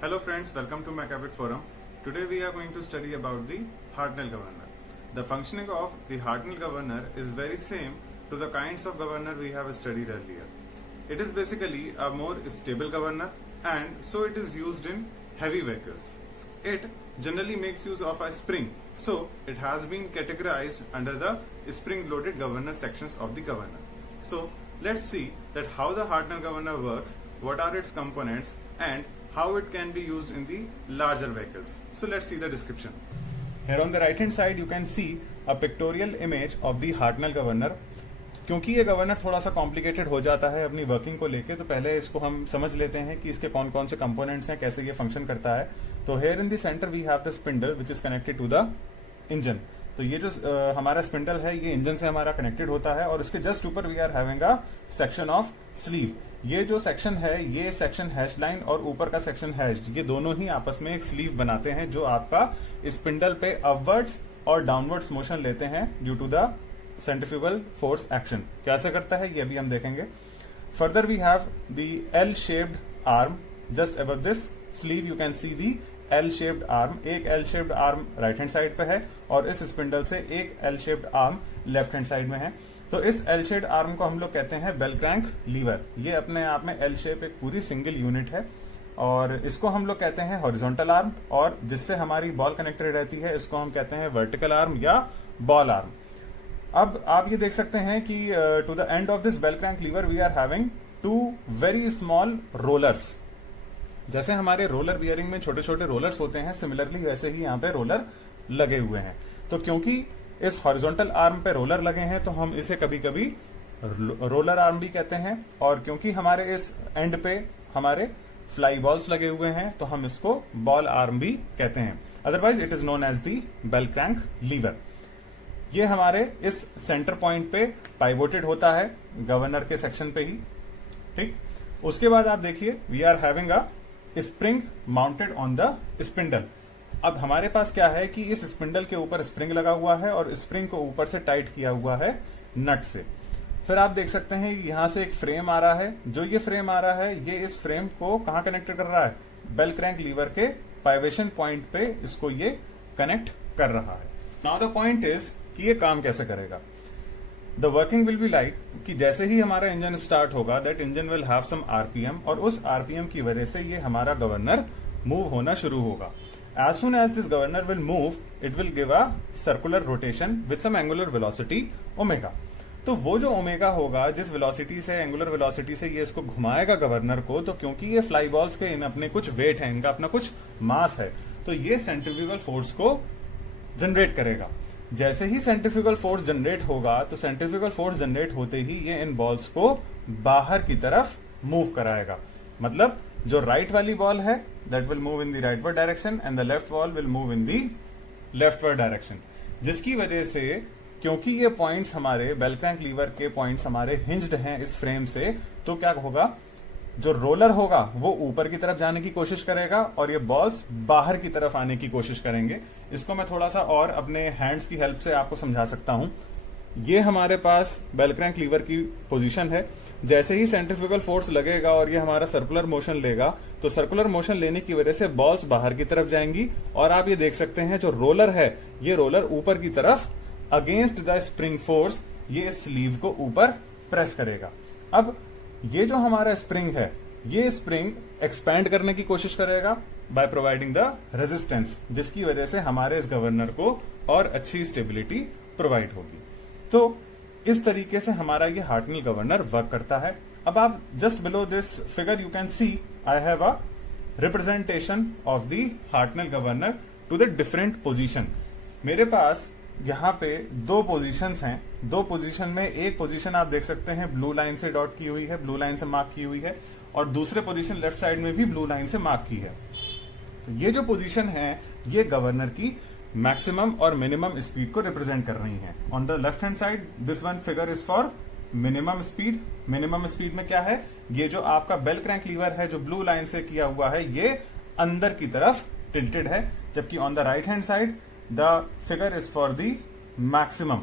Hello friends, welcome to MacAbit Forum. Today we are going to study about the Hartnell governor. The functioning of the Hartnell governor is very same to the kinds of governor we have studied earlier. It is basically a more stable governor and so it is used in heavy vehicles. It generally makes use of a spring, so it has been categorized under the spring loaded governor sections of the governor. So let's see that how the Hartnell governor works, what are its components and how it can be used in the larger vehicles. So let's see the description. Here on the right hand side you can see a pictorial image of the Hartnell governor. क्योंकि ये governor थोड़ा सा complicated हो जाता है अपनी working को लेके, तो पहले इसको हम समझ लेते हैं कि इसके कौन कौन से कंपोनेंट्स हैं, कैसे ये फंक्शन करता है. तो here in the center we have the spindle which is connected to the engine. तो ये जो हमारा स्पिंडल है ये इंजन से हमारा कनेक्टेड होता है और इसके जस्ट ऊपर we are having a section of sleeve. ये जो सेक्शन है ये सेक्शन हैश लाइन और ऊपर का सेक्शन हैश, ये दोनों ही आपस में एक स्लीव बनाते हैं जो आपका स्पिंडल पे अपवर्ड्स और डाउनवर्ड्स मोशन लेते हैं due to the centrifugal force action. कैसे करता है ये अभी हम देखेंगे. Further we have the L shaped arm just above this sleeve. You can see the L shaped arm. एक L shaped arm right hand side पे है और इस स्पिंडल से एक L shaped arm left hand side में है. तो इस एल शेप्ड आर्म को हम लोग कहते हैं बेल क्रैंक लीवर. ये अपने आप में एल शेप एक पूरी सिंगल यूनिट है और इसको हम लोग कहते हैं हॉरिजॉन्टल आर्म, और जिससे हमारी बॉल कनेक्टेड रहती है इसको हम कहते हैं वर्टिकल आर्म या बॉल आर्म. अब आप ये देख सकते हैं कि to the end of this bell crank lever we are having two very small rollers. जैसे हमारे रोलर बियरिंग में छोटे छोटे रोलर्स होते हैं, सिमिलरली वैसे ही यहाँ पे रोलर लगे हुए हैं. तो क्योंकि इस हॉरिजॉन्टल आर्म पे रोलर लगे हैं तो हम इसे कभी कभी रोलर आर्म भी कहते हैं, और क्योंकि हमारे इस एंड पे हमारे फ्लाई बॉल्स लगे हुए हैं तो हम इसको बॉल आर्म भी कहते हैं. Otherwise it is known as the bell crank lever. ये हमारे इस सेंटर पॉइंट पे पाइवोटेड होता है गवर्नर के सेक्शन पे ही. ठीक, उसके बाद आप देखिए we are having a spring mounted on the spindle. अब हमारे पास क्या है कि इस स्पिंडल के ऊपर स्प्रिंग लगा हुआ है और स्प्रिंग को ऊपर से टाइट किया हुआ है नट से. फिर आप देख सकते हैं यहां से एक फ्रेम आ रहा है. जो ये फ्रेम आ रहा है ये इस फ्रेम को कहां कनेक्ट कर रहा है, बेल क्रैंक लीवर के पाइवेशन पॉइंट पे इसको ये कनेक्ट कर रहा है. नाउ द पॉइंट इज कि ये काम कैसे करेगा. The working will be like कि जैसे ही हमारा इंजन स्टार्ट होगा that engine will have some RPM, और उस आरपीएम की वजह से ये हमारा गवर्नर मूव होना शुरू होगा. As soon as this governor will move, it will give a circular rotation with some angular velocity omega. तो वो जो ओमेगा होगा, जिस वेलोसिटी से एंगुलर वेलोसिटी से ये इसको घुमाएगा गवर्नर को, तो क्योंकि ये फ्लाई बॉल्स के इन अपने कुछ वेट है, इनका अपना कुछ मास है, तो ये सेंट्रीफ्यूगल फोर्स को जनरेट करेगा. जैसे ही सेंट्रीफ्यूगल फोर्स जनरेट होगा तो सेंट्रीफ्यूगल फोर्स जनरेट होते ही ये इन बॉल्स को बाहर की तरफ मूव कराएगा. मतलब जो राइट वाली बॉल है that will move in the rightward direction and the left ball will move in the leftward direction. जिसकी वजह से क्योंकि ये पॉइंट्स हमारे बेल क्रैंक लीवर के पॉइंट्स हमारे हिंज्ड हैं इस फ्रेम से, तो क्या होगा, जो रोलर होगा वो ऊपर की तरफ जाने की कोशिश करेगा और ये बॉल्स बाहर की तरफ आने की कोशिश करेंगे. इसको मैं थोड़ा सा और अपने हैंड्स की हेल्प से आपको समझा सकता हूं. ये हमारे पास बेल क्रैंक लीवर की पोजीशन है. जैसे ही सेंट्रीफ्यूगल फोर्स लगेगा और ये हमारा सर्कुलर मोशन लेगा, तो सर्कुलर मोशन लेने की वजह से बॉल्स बाहर की तरफ जाएंगी और आप ये देख सकते हैं जो रोलर है ये रोलर ऊपर की तरफ अगेंस्ट द स्प्रिंग फोर्स ये स्लीव को ऊपर प्रेस करेगा. अब ये जो हमारा स्प्रिंग है ये स्प्रिंग एक्सपैंड करने की कोशिश करेगा बाय प्रोवाइडिंग द रेजिस्टेंस, जिसकी वजह से हमारे इस गवर्नर को और अच्छी स्टेबिलिटी प्रोवाइड होगी. तो इस तरीके से हमारा ये हार्टनेल गवर्नर वर्क करता है. अब आप just below this figure you can see I have a representation of the Hartnell governor to the different position. मेरे पास यहाँ पे दो पोजीशंस हैं. दो पोजीशन में एक पोजीशन आप देख सकते हैं ब्लू लाइन से डॉट की हुई है, ब्लू लाइन से मार्क की हुई है, और दूसरे पोजीशन लेफ्ट साइड में भी ब्लू लाइन से मार्क की है. तो ये जो पोजीशन है ये गवर्नर की मैक्सिमम और मिनिमम स्पीड को रिप्रेजेंट कर रही हैं. On the left hand side this one figure is for minimum speed. Minimum speed में क्या है, ये जो आपका बेल क्रैंक लीवर है जो ब्लू लाइन से किया हुआ है ये अंदर की तरफ टिल्टेड है, जबकि on the right hand side the figure is for the maximum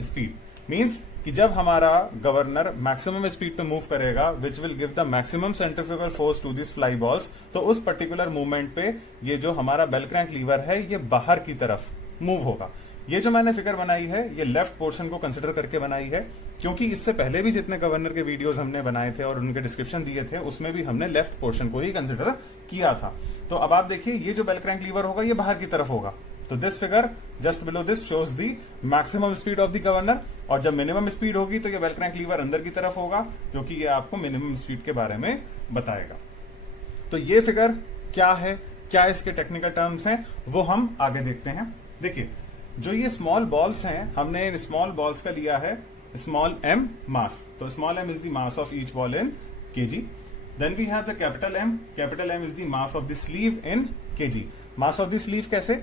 speed. Means कि जब हमारा गवर्नर मैक्सिमम स्पीड पे मूव करेगा which will give the maximum centrifugal force to this fly balls, तो उस पर्टिकुलर मूवमेंट पे ये जो हमारा बेल क्रैंक लीवर है ये बाहर की तरफ मूव होगा। ये जो मैंने फिगर बनाई है ये लेफ्ट पोर्शन को कंसिडर करके बनाई है, क्योंकि इससे पहले भी जितने गवर्नर के वीडियोस हमने बनाए थे और उनके डिस्क्रिप्शन दिए थे उसमें भी हमने लेफ्ट पोर्शन को ही कंसिडर किया था। तो अब आप देखिए ये जो बेल क्रैंक लीवर होगा ये बाहर की तरफ होगा, तो this figure just below this shows the maximum speed of the governor, और जब मिनिमम स्पीड होगी तो ये बेल क्रैंक लीवर अंदर की तरफ होगा, क्योंकि ये आपको मिनिमम स्पीड के बारे में बताएगा। तो ये फिगर क्या है, क्या इसके टेक्निकल टर्म्स हैं, वो हम आगे देखते हैं। देखिए जो ये स्मॉल बॉल्स हैं, हमने इन स्मॉल बॉल्स का लिया है स्मॉल एम मास, तो small M is the mass of each ball in KG. Then we have the capital M is the mass of the sleeve in KG. Mass of the sleeve कैसे,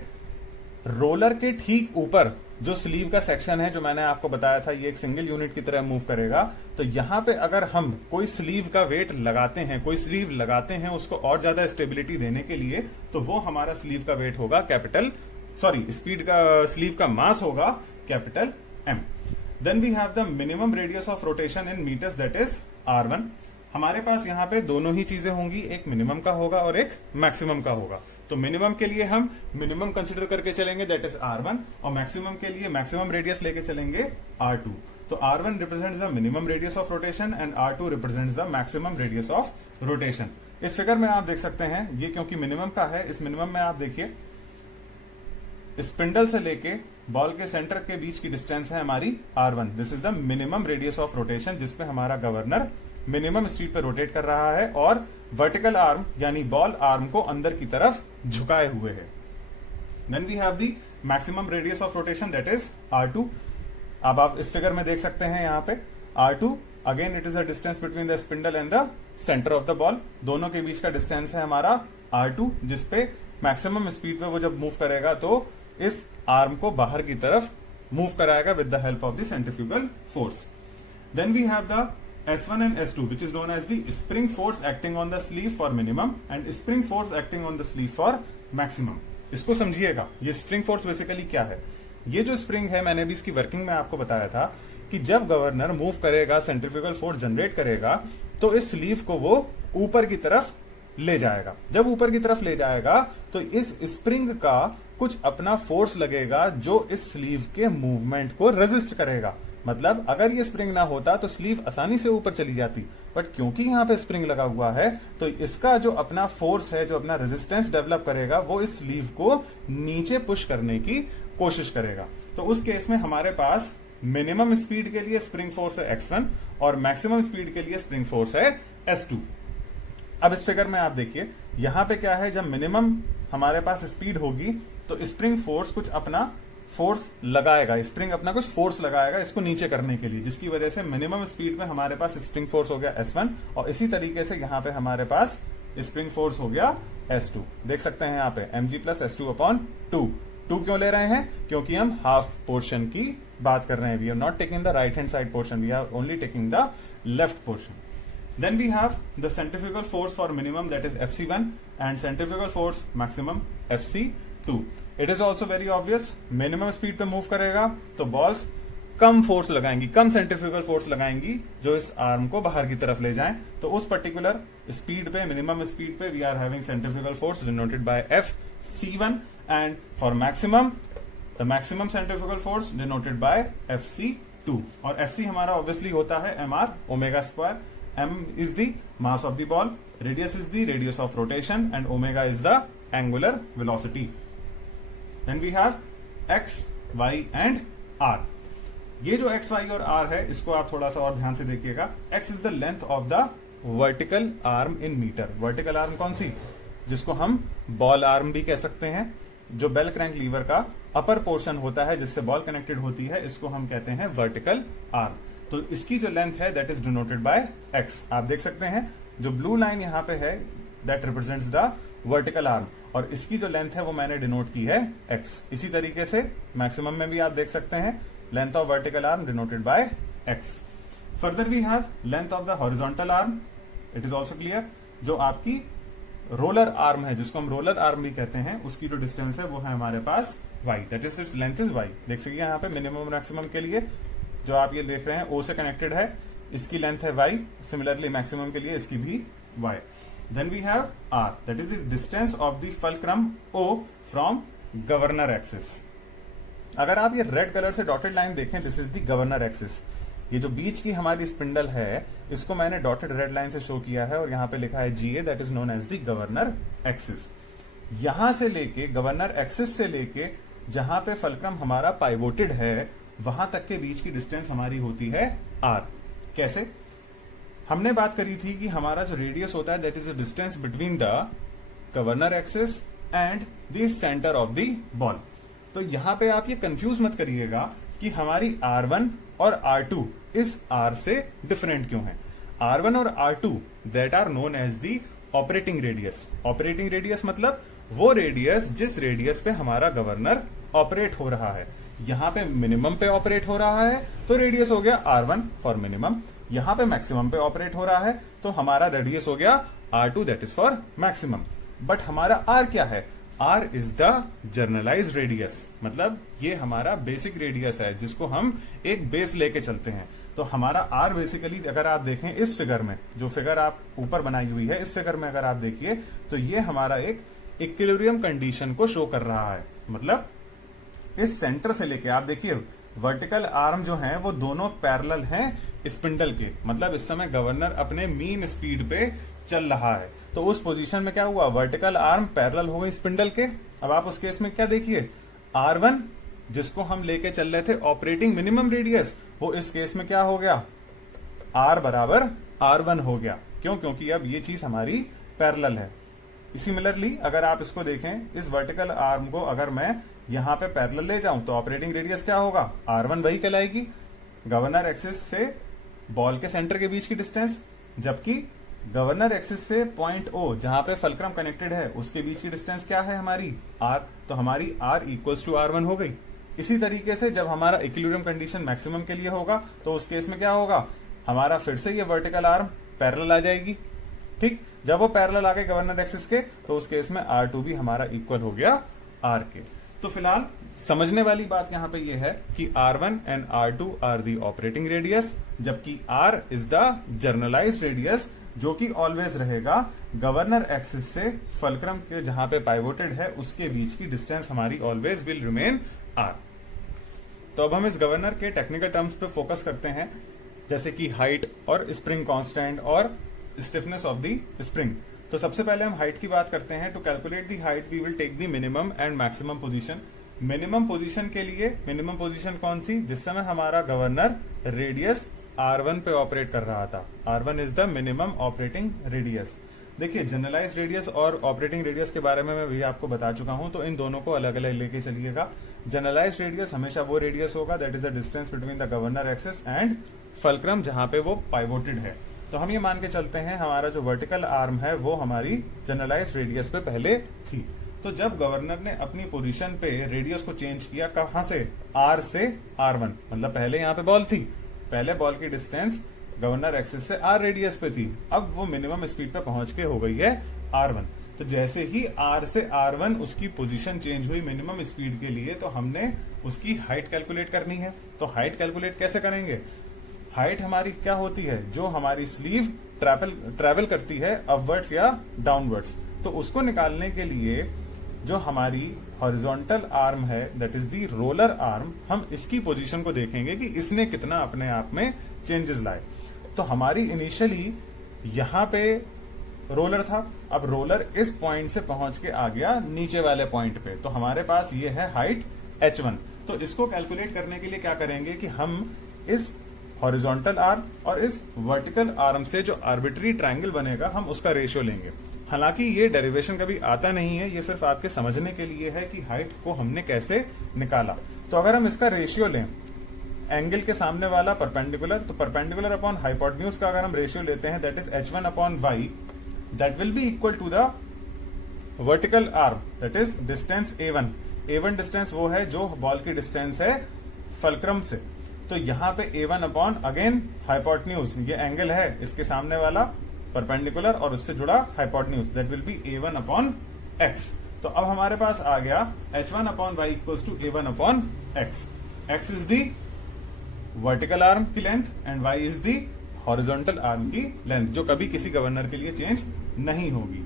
roller के ठीक ऊपर जो sleeve का section है, जो मैंने आपको बताया था ये एक सिंगल यूनिट की तरह मूव करेगा, तो यहां पे अगर हम कोई स्लीव का वेट लगाते हैं, कोई स्लीव लगाते हैं उसको और ज्यादा स्टेबिलिटी देने के लिए, तो वो हमारा स्लीव का वेट होगा स्पीड का स्लीव का मास होगा capital M. Then we have the minimum radius of rotation in metres, that is R1। हमारे पास यहाँ पे दोनों ही चीजें होंगी, एक मिनिमम का होगा और एक मैक्सिमम का होगा। तो मिनिमम के लिए हम मिनिमम कंसिडर करके चलेंगे, दैट इज R1, और मैक्सिमम के लिए मैक्सिमम रेडियस लेके चलेंगे R2। तो R1 represents the minimum radius of rotation and R2 represents the maximum radius of rotation. इस फिगर में आप देख सकते हैं ये क्योंकि मिनिमम का है, इस मिनिमम में आप देखिए स्पिंडल से लेके बॉल के सेंटर के बीच की डिस्टेंस है हमारी R1। This is the minimum radius of rotation जिसपे हमारा गवर्नर मिनिमम स्पीड पे रोटेट कर रहा है और वर्टिकल आर्म यानी बॉल आर्म को अंदर की तरफ झुकाए हुए है। Then we have the maximum radius of rotation, that is R2। अब आप इस फिगर में देख सकते हैं यहाँ पे R2 again it is the distance between the spindle and the centre of the ball, दोनों के बीच का डिस्टेंस है हमारा R2, जिसपे मैक्सिमम स्पीड पे वो जब मूव करेगा तो इस आर्म को बाहर की तरफ मूव कराएगा with the help of the centrifugal force. Then we have the S1 and S2 which is known as the spring force acting on the sleeve for minimum and spring force acting on the sleeve for maximum। इसको समझिएगा, ये spring force basically क्या है। ये जो spring है मैंने भी इसकी वर्किंग में आपको बताया था कि जब गवर्नर मूव करेगा, सेंट्रीफ्यूगल फोर्स जनरेट करेगा, तो इस स्लीव को वो ऊपर की तरफ ले जाएगा। जब ऊपर की तरफ ले जाएगा तो इस स्प्रिंग का कुछ अपना फोर्स लगेगा जो इस स्लीव के मूवमेंट को रेजिस्ट करेगा। मतलब अगर ये स्प्रिंग ना होता तो स्लीव आसानी से ऊपर चली जाती, बट क्योंकि यहाँ पे स्प्रिंग लगा हुआ है तो इसका जो अपना फोर्स है, जो अपना रेजिस्टेंस डेवलप करेगा, वो इस स्लीव को नीचे पुश करने की कोशिश करेगा। तो उस केस में हमारे पास मिनिमम स्पीड के लिए स्प्रिंग फोर्स है X1 और मैक्सिमम स्पीड के लिए स्प्रिंग फोर्स है S2। अब इस फिगर में आप देखिए यहां पे क्या है, जब मिनिमम हमारे पास स्पीड होगी तो स्प्रिंग फोर्स कुछ अपना फोर्स लगाएगा, स्प्रिंग अपना कुछ फोर्स लगाएगा इसको नीचे करने के लिए, जिसकी वजह से मिनिमम स्पीड में हमारे पास स्प्रिंग फोर्स हो गया S1 और इसी तरीके से यहां पे हमारे पास स्प्रिंग फोर्स हो गया S2। देख सकते हैं यहाँ पे mg प्लस S2/2। 2 क्यों ले रहे हैं, क्योंकि हम हाफ पोर्शन की बात कर रहे हैं। We are not taking the right hand side portion, we are only taking the left portion. Then we have the centrifugal force for minimum, that is FC1, and centrifugal force maximum FC2। It is also very obvious, minimum speed पे move करेगा तो balls कम force लगाएंगी, कम centrifugal force लगाएंगी जो इस arm को बाहर की तरफ ले जाएं। तो उस पर्टिकुलर स्पीड पे, मिनिमम स्पीड पे we are having centrifugal force denoted by FC1 and for maximum the maximum centrifugal force denoted by FC2। और FC हमारा ऑब्वियसली होता है mr omega square. m is the mass of the ball, radius is the radius of rotation and omega is the angular velocity। Then we have x, y and r। ये जो x, y और r है इसको आप थोड़ा सा और ध्यान से देखिएगा। x is the length of the vertical arm in meter। vertical arm कौन सी, जिसको हम बॉल आर्म भी कह सकते हैं। जो बेल क्रैंक लीवर का अपर पोर्शन होता है जिससे बॉल कनेक्टेड होती है, इसको हम कहते हैं वर्टिकल आर्म। तो इसकी जो लेंथ है that is denoted by x। आप देख सकते हैं जो ब्लू लाइन यहाँ पे है that represents the vertical arm और इसकी जो लेंथ है वो मैंने डिनोट की है x। इसी तरीके से मैक्सिमम में भी आप देख सकते हैं length of vertical arm denoted by x। Further we have length of the horizontal arm, it is also clear. जो आपकी रोलर आर्म है जिसको हम रोलर आर्म भी कहते हैं, उसकी जो डिस्टेंस है वो है हमारे पास y, that is its length is y। देख सकिए यहाँ पे मिनिमम मैक्सिमम के लिए जो आप ये देख रहे हैं O से कनेक्टेड है, इसकी लेंथ है y, सिमिलरली मैक्सिमम के लिए इसकी भी y. Then we have r, that is the distance of the fulcrum O from governor axis. अगर आप ये रेड कलर से डॉटेड लाइन देखें, this is the governor axis. ये जो बीच की हमारी स्पिंडल है, इसको मैंने डॉटेड रेड लाइन से शो किया है और यहाँ पे लिखा है GA, that is known as the governor axis. यहां से लेके गवर्नर एक्सिस से लेके जहां पे फल्क्रम हमारा पाइवोटेड है, वहां तक के बीच की डिस्टेंस हमारी होती है r. कैसे? हमने बात करी थी कि हमारा जो रेडियस होता है that is the distance between the governor axis and the centre of the ball. तो यहां पे आप ये कंफ्यूज मत करिएगा कि हमारी R1 और R2 इस R से डिफरेंट क्यों है. R1 और R2 that are known as the operating radius. Operating radius मतलब वो रेडियस जिस रेडियस पे हमारा गवर्नर ऑपरेट हो रहा है. यहां पे मिनिमम पे ऑपरेट हो रहा है तो रेडियस हो गया R1 फॉर मिनिमम. यहां पे मैक्सिमम पे ऑपरेट हो रहा है तो हमारा रेडियस हो गया R2 that is for maximum. But हमारा R क्या है? R is the generalized radius, मतलब ये हमारा बेसिक रेडियस है जिसको हम एक बेस लेके चलते हैं. तो हमारा R बेसिकली अगर आप देखें इस फिगर में, जो फिगर आप ऊपर बनाई हुई है, इस फिगर में अगर आप देखिए तो ये हमारा एक इक्विलिब्रियम कंडीशन को शो कर रहा है. मतलब इस सेंटर से लेके आप देखिए वर्टिकल आर्म जो है वो दोनों पैरेलल हैं स्पिंडल के. मतलब इस समय गवर्नर अपने मीन स्पीड पे चल रहा है. तो उस पोजीशन में क्या हुआ? वर्टिकल आर्म पैरेलल हो गई स्पिंडल के. अब आप उस केस में क्या देखिए, R1 जिसको हम लेके चल रहे थे ऑपरेटिंग मिनिमम रेडियस, वो इस केस में क्या हो गया? R बराबर R1 हो गया. क्यों? क्योंकि अब ये चीज हमारी पैरेलल है. सिमिलरली अगर आप इसको देखें, इस वर्टिकल आर्म को अगर मैं यहां पे पैरेलल ले जाऊं तो ऑपरेटिंग रेडियस क्या होगा? R1 वही कहलाएगी, गवर्नर एक्सिस से बॉल के सेंटर के बीच की डिस्टेंस. जबकि गवर्नर एक्सिस से पॉइंट O जहां पे फल्क्रम कनेक्टेड है उसके बीच की डिस्टेंस क्या है हमारी? R. तो हमारी R इक्वल्स टू R1 हो गई. इसी तरीके से जब हमारा इक्विलिब्रियम कंडीशन मैक्सिमम के लिए होगा तो उस केस में क्या होगा? हमारा फिर से ये वर्टिकल आर्म पैरेलल आ जाएगी. ठीक, जब वो पैरेलल आ गए गवर्नर एक्सिस के तो उस केस में R2 भी हमारा इक्वल हो गया R के. तो फिलहाल समझने वाली बात यहां पे ये है कि R1 and R2 are the operating radius, जबकि R is the generalised radius जो कि ऑलवेज रहेगा गवर्नर एक्सिस से फल्क्रम के जहां पे पाइवोटेड है उसके बीच की डिस्टेंस हमारी ऑलवेज विल रिमेन R. तो अब हम इस गवर्नर के टेक्निकल टर्म्स पे फोकस करते हैं, जैसे कि हाइट और स्प्रिंग कांस्टेंट और स्टिफनेस ऑफ द स्प्रिंग. तो सबसे पहले हम हाइट की बात करते हैं. To calculate the height we will take the minimum and maximum position. Minimum position के लिए मिनिमम पोजीशन कौन सी? जिस समय हमारा गवर्नर रेडियस R1 पे ऑपरेट कर रहा था. R1 is the minimum operating radius. देखिए जनरलाइज रेडियस और ऑपरेटिंग रेडियस के बारे में मैं भी आपको बता चुका हूं, तो इन दोनों को अलग अलग लेके चलिएगा. जनरलाइज रेडियस हमेशा वो रेडियस होगा that is the distance between the governor axis and fulcrum जहां पे वो पाइवोटेड है. तो हम ये मान के चलते हैं हमारा जो वर्टिकल आर्म है वो हमारी जनरलाइज रेडियस पे पहले थी. तो जब गवर्नर ने अपनी पोजीशन पे रेडियस को चेंज किया, कहां से? R से R1. मतलब पहले यहां पे बॉल थी, पहले बॉल की डिस्टेंस गवर्नर एक्सिस से R रेडियस पे थी, अब वो मिनिमम स्पीड पे पहुंच के हो गई है R1. तो जैसे ही R से R1 उसकी पोजीशन चेंज हुई मिनिमम स्पीड के लिए, तो हमने उसकी हाइट कैलकुलेट करनी है. तो हाइट कैलकुलेट कैसे करेंगे? हाइट हमारी क्या होती है? जो हमारी स्लीव ट्रैवल करती है अपवर्ड्स या डाउनवर्ड्स. तो उसको निकालने के लिए जो हमारी हॉरिजॉन्टल आर्म है that is the roller arm, हम इसकी पोजीशन को देखेंगे कि इसने कितना अपने आप में चेंजेस लाए. तो हमारी इनिशियली यहां पे रोलर था, अब रोलर इस पॉइंट से पहुंच के आ गया नीचे वाले पॉइंट पे, तो हमारे पास ये है हाइट H1. तो इसको कैलकुलेट करने के लिए क्या करेंगे कि हम इस हॉरिजॉन्टल आर्म और इस वर्टिकल आर्म से जो आर्बिट्री ट्रायंगल बनेगा हम उसका रेशियो लेंगे. हालांकि ये डेरिवेशन कभी आता नहीं है, ये सिर्फ आपके समझने के लिए है कि हाइट को हमने कैसे निकाला. तो अगर हम इसका रेशियो लें एंगल के सामने वाला परपेंडिकुलर, तो परपेंडिकुलर अपॉन हाइपोटेन्यूज का अगर हम रेशियो लेते हैं that is H1 upon y, that will be equal to the vertical arm that is distance A1. A1 distance वो है जो बॉल की डिस्टेंस है फल्क्रम से. तो यहां पे A1 अपॉन अगेन हाइपोटेन्यूज, ये एंगल है इसके सामने वाला परपेंडिकुलर और उससे जुड़ा hypotenuse, that will be A1 upon x. तो अब हमारे पास आ गया H1 upon y equals to A1 upon x. x is the vertical arm की length and y is the horizontal arm की लेंथ, जो कभी किसी गवर्नर के लिए चेंज नहीं होगी।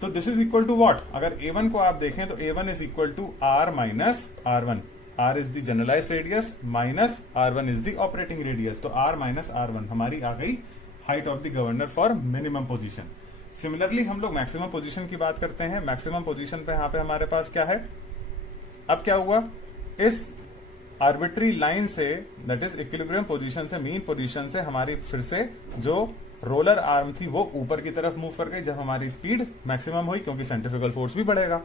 तो this is equal to what? अगर A1 को आप देखें तो A1 is equal to R minus R1। R is the generalised radius minus R1 is the operating radius. तो R माइनस R1 हमारी आ गई height of the governor for minimum position. Similarly हम लोग मैक्सिमम पोजीशन की बात करते हैं। मैक्सिमम पोजीशन पे यहां पे हमारे पास क्या है? अब क्या हुआ, इस आर्बिट्री लाइन से, दैट इज इक्विलिब्रियम पोजीशन से, मीन पोजीशन से हमारी फिर से जो रोलर आर्म थी वो ऊपर की तरफ मूव कर गई जब हमारी स्पीड मैक्सिमम हुई, क्योंकि सेंट्रीफ्यूगल फोर्स भी बढ़ेगा।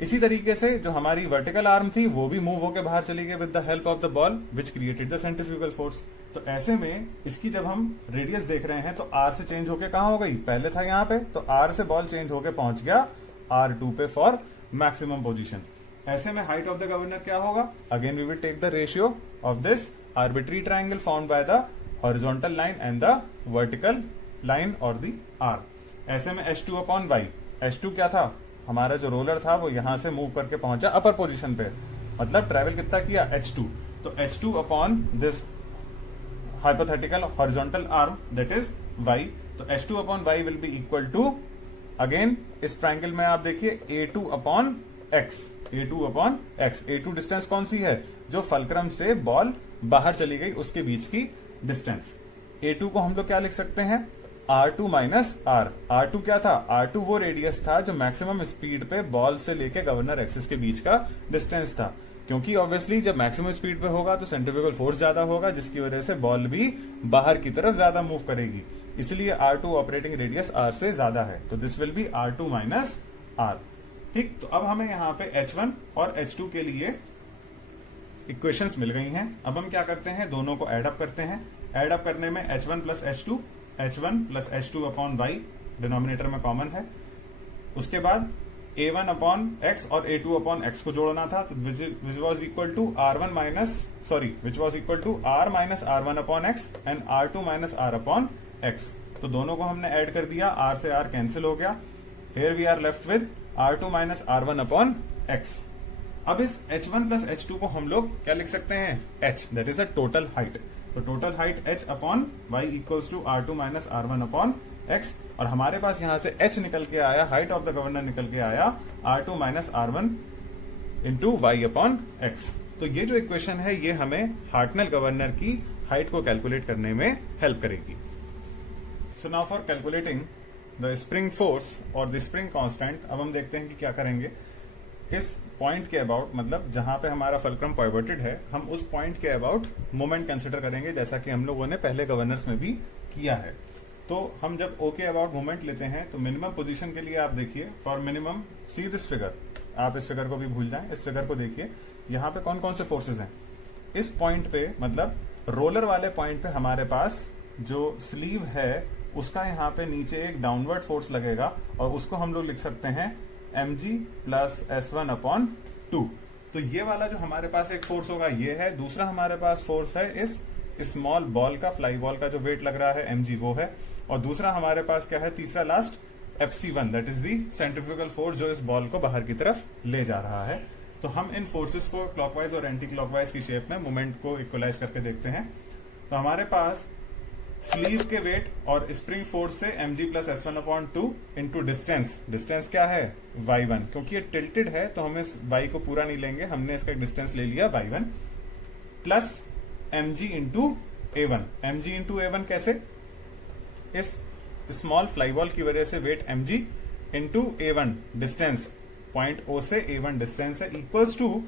इसी तरीके से जो हमारी वर्टिकल आर्म थी वो भी मूव होकर बाहर चली गई with the help of the ball which created the centrifugal force. तो ऐसे में इसकी जब हम रेडियस देख रहे हैं तो R से चेंज होके कहां हो गई? पहले था यहां पे, तो R से बॉल चेंज होके पहुंच गया R2 पे फॉर मैक्सिमम पोजीशन। ऐसे में हाइट ऑफ द गवर्नर क्या होगा? Again we will take the ratio of this arbitrary triangle found by the horizontal line and the vertical line और द R। ऐसे में H2 अपॉन Y, H2 क्या था? हमारा जो रोलर था वो यहां से मूव करके पहुंचा अपर पोजीशन पे, मतलब ट्रेवल कितना किया? H2। तो H2 upon this hypothetical horizontal arm that is Y। तो H2 upon Y will be equal to, again इस ट्राइंगल में आप देखिए A2 upon X, A2 upon X। A2 distance कौन सी है? जो फलक्रम से बॉल बाहर चली गई उसके बीच की डिस्टेंस। A2 को हम लोग क्या लिख सकते हैं? R2 minus R। R2 क्या था? R2 वो रेडियस था जो मैक्सिमम स्पीड पे बॉल से लेके गवर्नर एक्सिस के बीच का डिस्टेंस था, क्योंकि ऑब्वियसली जब मैक्सिमम स्पीड पे होगा तो सेंट्रीफ्यूगल फोर्स ज्यादा होगा, जिसकी वजह से बॉल भी बाहर की तरफ ज्यादा मूव करेगी, इसलिए R2 ऑपरेटिंग रेडियस R से ज्यादा है। तो this will be R2 minus R। ठीक, तो अब हमें यहाँ पे H1 और H2 के लिए इक्वेशंस मिल गई हैं। अब हम क्या करते हैं? दोनों को एड अप करते हैं। एड अप करने में H1 plus H2, H1 plus H2 upon Y denominator में कॉमन है। उसके बाद A1 अपॉन X और A2 अपॉन X को जोड़ना था, तो which was equal to R1 minus, sorry, which was equal to R minus R1 upon X and R2 minus R upon X। तो दोनों को हमने ऐड कर दिया, R से R कैंसिल हो गया। Here we are left with R2 minus R1 upon X। अब इस H1 प्लस H2 को हम लोग क्या लिख सकते हैं? H, that is a total height. तो total height H upon Y equals to R2 minus R1 upon X, और हमारे पास यहां से H निकल के आया, हाइट ऑफ द गवर्नर निकल के आया R2 minus R1 into Y upon X। तो ये जो इक्वेशन है ये हमें हार्टनेल गवर्नर की हाइट को कैलकुलेट करने में हेल्प करेगी। So now for calculating the spring force और द स्प्रिंग कांस्टेंट, अब हम देखते हैं कि क्या करेंगे। इस पॉइंट के अबाउट, मतलब जहां पे हमारा फलक्रम पिवोटेड है, हम उस पॉइंट के अबाउट मोमेंट कंसिडर करेंगे, जैसा कि हम लोगों ने पहले गवर्नर्स में भी किया है। तो हम जब O के अबाउट मोमेंट लेते हैं तो मिनिमम पोजीशन के लिए आप देखिए, for minimum see this figure, आप इस फिगर को भी भूल जाएं, इस फिगर को देखिए, यहाँ पे कौन कौन से फोर्सेज हैं। इस पॉइंट पे, मतलब रोलर वाले पॉइंट पे हमारे पास जो स्लीव है उसका यहाँ पे नीचे एक डाउनवर्ड फोर्स लगेगा, और उसको हम लोग लिख सकते हैं mg प्लस S1 अपॉन 2। तो ये वाला जो हमारे पास एक फोर्स होगा ये है। दूसरा हमारे पास फोर्स है इस स्मॉल बॉल का, फ्लाई बॉल का जो वेट लग रहा है mg, वो है। और दूसरा हमारे पास क्या है? तीसरा last FC1, that is the centrifugal force जो इस बॉल को बाहर की तरफ ले जा रहा है। तो हम इन फोर्सेस को क्लॉकवाइज और एंटी क्लॉकवाइज की शेप में मोमेंट को इक्वलाइज करके देखते हैं। तो हमारे पास स्लीव के वेट और स्प्रिंग फोर्स से mg plus S1 upon 2 into distance, distance क्या है? y1, क्योंकि ये टिल्टेड है तो हम इस y को पूरा नहीं लेंगे, हमने इसका डिस्टेंस ले लिया y1, plus mg into a1। mg into a1 कैसे? इस स्मॉल फ्लाई बॉल की वजह से weight mg into a1 distance, point O से a1 डिस्टेंस है, equals to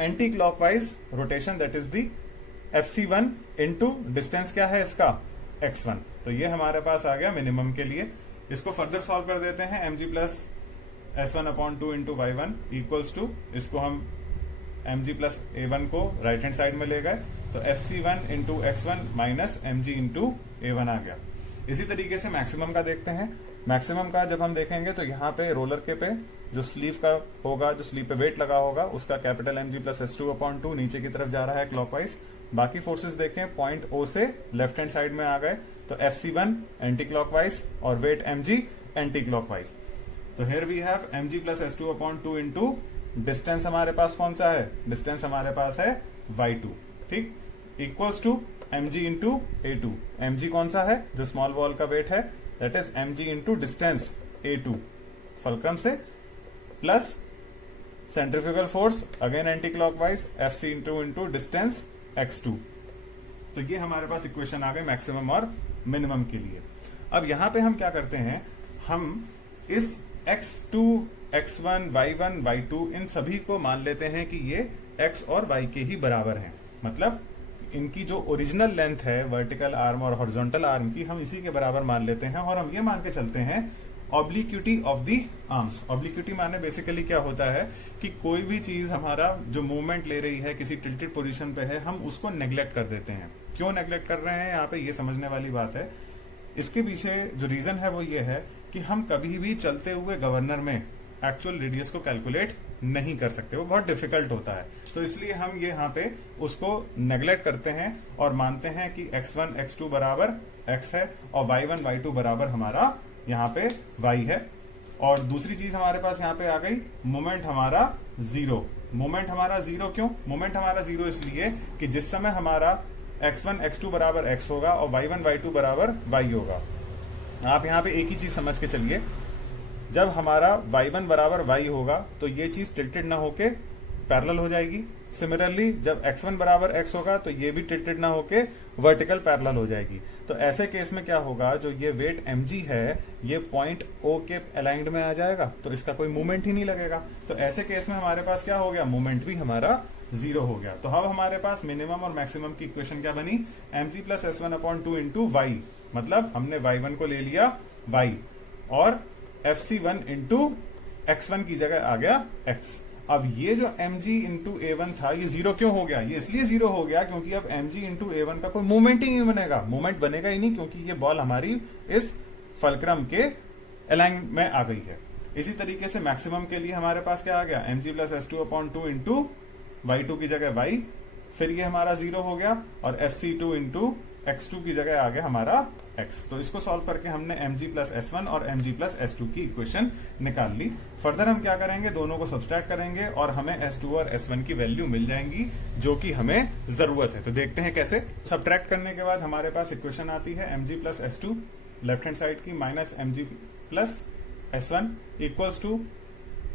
anti clockwise rotation that is the FC1 into distance क्या है इसका? x1। तो ये हमारे पास आ गया मिनिमम के लिए। इसको फर्दर सॉल्व कर देते हैं, mg plus S1 upon 2 into y1 equals to, इसको हम mg प्लस a1 को राइट हैंड साइड में ले गए, तो FC1 into x1 minus mg into a1 आ गया। इसी तरीके से मैक्सिमम का देखते हैं। मैक्सिमम का जब हम देखेंगे तो यहाँ पे रोलर के पे जो स्लीव का होगा, जो स्लीव पे वेट लगा होगा, उसका capital mg plus S2 upon 2 नीचे की तरफ जा रहा है क्लॉकवाइज। बाकी फोर्सेस देखें, पॉइंट O से लेफ्ट हैंड साइड में आ गए, तो FC1 एंटी क्लॉकवाइज और वेट mg एंटी क्लॉकवाइज। तो here we have mg plus S2 upon 2 into distance हमारे पास कौन सा है? डिस्टेंस हमारे पास है y2। ठीक, equals to mg into A2। mg कौन सा है, जो स्मॉल बॉल का वेट है, that is mg into distance A2 fulcrum से, plus centrifugal force again anti clockwise Fc into distance x2। तो ये हमारे पास इक्वेशन आ गई मैक्सिमम और मिनिमम के लिए। अब यहां पे हम क्या करते हैं, हम इस x2, x1, y1, y2 इन सभी को मान लेते हैं कि ये x और y के ही बराबर हैं। मतलब इनकी जो ओरिजिनल लेंथ है वर्टिकल आर्म और हॉरिजॉन्टल आर्म की, हम इसी के बराबर मान लेते हैं। और हम ये मान के चलते हैं obliquity of the arms. Obliquity माने बेसिकली क्या होता है कि कोई भी चीज हमारा जो मूवमेंट ले रही है किसी टिल्टेड पोजीशन पे है, हम उसको नेग्लेक्ट कर देते हैं। क्यों नेग्लेक्ट कर रहे हैं यहाँ पे, ये समझने वाली बात है। इसके पीछे जो रीजन है वो ये है कि हम कभी भी चलते हुए गवर्नर में एक्चुअल रेडियस को कैलकुलेट नहीं कर सकते, वो बहुत डिफिकल्ट होता है। तो इसलिए हम ये यहाँ पे उसको नेग्लेक्ट करते हैं और मानते हैं कि x1, x2 बराबर x है और y1, y2 बराबर हमारा यहाँ पे y है। और दूसरी चीज हमारे पास यहाँ पे आ गई, मोमेंट हमारा जीरो। मोमेंट हमारा जीरो क्यों, मोमेंट हमारा जीरो इसलिए कि जिस समय हमारा x1, x2 बराबर x होगा और y1, y2 बराबर y होगा। आप यहाँ पे एक ही चीज समझ के चलिए, जब हमारा y1 बराबर y होगा तो ये चीज टिल्टेड ना होके पैरेलल हो जाएगी। सिमिलरली जब x1 बराबर x होगा तो ये भी टिल्टेड ना होके वर्टिकल पैरेलल हो जाएगी। तो ऐसे केस में क्या होगा, जो ये वेट mg है ये पॉइंट O के अलाइंड में आ जाएगा, तो इसका कोई मूवमेंट ही नहीं लगेगा। तो ऐसे केस में हमारे पास क्या हो गया, मूवमेंट भी हमारा जीरो हो गया। तो अब हमारे पास मिनिमम और मैक्सिमम की इक्वेशन क्या बनी, mg plus S1/2 into y। मतलब हमने y1 को ले लिया y और FC1 इंटू x1 की जगह आ गया x। अब ये जो mg इंटू A1 था ये जीरो क्यों हो गया, ये इसलिए जीरो हो गया क्योंकि अब mg इंटू A1 का कोई मूवमेंट ही नहीं बनेगा। मूवमेंट बनेगा ही नहीं क्योंकि ये बॉल हमारी इस फलक्रम के अलाइन में आ गई है। इसी तरीके से मैक्सिमम के लिए हमारे पास क्या आ गया, mg plus S2/2 into y2 की जगह y, फिर ये हमारा जीरो हो गया और FC2 इंटू x2 की जगह आ गया हमारा x। तो इसको सॉल्व करके हमने mg प्लस S1 और mg प्लस S2 की इक्वेशन निकाल ली। फर्दर हम क्या करेंगे, दोनों को सब्सट्रैक्ट करेंगे और हमें S2 और S1 की वैल्यू मिल जाएंगी जो कि हमें जरूरत है। तो देखते हैं कैसे। सब्ट्रैक्ट करने के बाद हमारे पास इक्वेशन आती है mg plus S2 left hand side की minus mg plus S1 equals to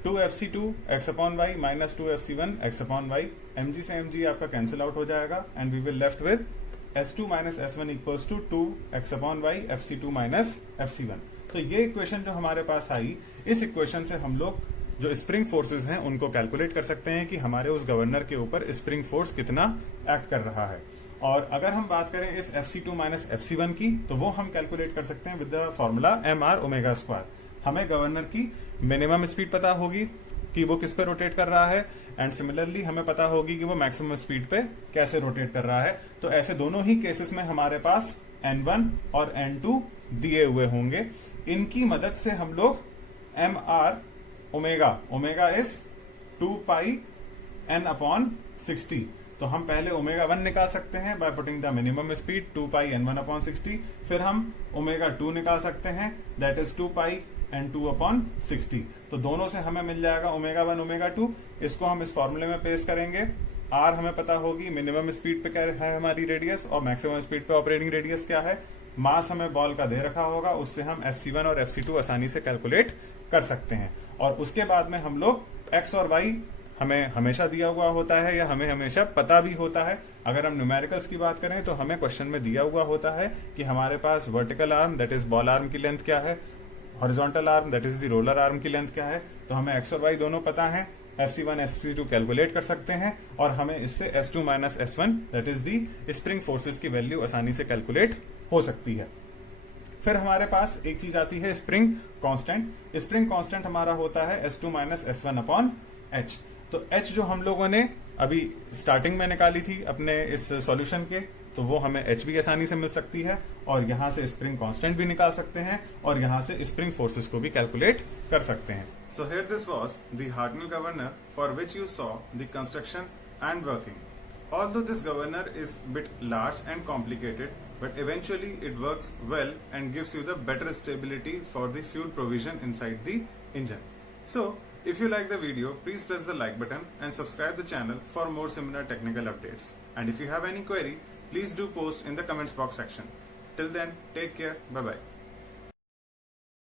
2FC2 x upon y minus 2FC1 x upon y। mg से mg आपका कैंसिल आउट हो जाएगा and we will left with S2 minus S1 equals to 2x upon y FC2 minus FC1। तो ये equation जो हमारे पास आई, इस equation से हम लोग जो स्प्रिंग फोर्सेस हैं उनको कैलकुलेट कर सकते हैं कि हमारे उस गवर्नर के ऊपर स्प्रिंग फोर्स कितना एक्ट कर रहा है। और अगर हम बात करें इस FC2 माइनस FC1 की, तो वो हम कैलकुलेट कर सकते हैं with the formula mr omega square. हमें गवर्नर की मिनिमम स्पीड पता होगी कि वो किस पे रोटेट कर रहा है एंड सिमिलरली हमें पता होगी कि वो मैक्सिमम स्पीड पे कैसे रोटेट कर रहा है। तो ऐसे दोनों ही केसेस में हमारे पास n1 और n2 दिए हुए होंगे। इनकी मदद से हम लोग mr omega is 2 pi n upon 60। तो हम पहले ω1 निकाल सकते हैं by putting the minimum speed 2 pi n1 upon 60। फिर हम ω2 निकाल सकते हैं that is 2 pi n2 upon 60। तो दोनों से हमें मिल जाएगा ω1 ω2। इसको हम इस फॉर्मूले में पेश करेंगे। r हमें पता होगी मिनिमम स्पीड पे क्या है हमारी रेडियस और मैक्सिमम स्पीड पे ऑपरेटिंग रेडियस क्या है। मास हमें बॉल का दे रखा होगा, उससे हम FC1 और FC2 आसानी से कैलकुलेट कर सकते हैं। और उसके बाद में हम लोग x और y हमें हमेशा दिया हुआ होता है या हमें हमेशा पता भी होता है। अगर हम न्यूमेरिकल्स की बात करें तो हमें क्वेश्चन में दिया हुआ होता है कि हमारे पास vertical arm that is ball arm की लेंथ क्या है, horizontal arm that is the roller arm की लेंथ क्या है। तो हमें x और y दोनों पता है, FC1 FC2 कैलकुलेट कर सकते हैं और हमें इससे S2 minus S1 that is the spring forces की वैल्यू आसानी से कैलकुलेट हो सकती है। फिर हमारे पास एक चीज आती है स्प्रिंग कांस्टेंट। स्प्रिंग कांस्टेंट हमारा होता है S2 minus S1 upon H। तो H जो हम लोगों ने अभी स्टार्टिंग में निकाली थी अपने इस सॉल्यूशन के, तो वो हमें H भी आसानी से मिल सकती है और यहां से स्प्रिंग कांस्टेंट भी निकाल सकते हैं और यहां से स्प्रिंग फोर्सेस को भी कैलकुलेट कर सकते हैं। So here this was the Hartnell governor for which you saw the construction and working. Although this governor is bit large and complicated, but eventually it works well and gives you the better stability for the fuel provision inside the engine. So if you like the video, please press the like button and subscribe the channel for more similar technical updates. And if you have any query, please do post in the comments box section. Till then, take care. Bye bye.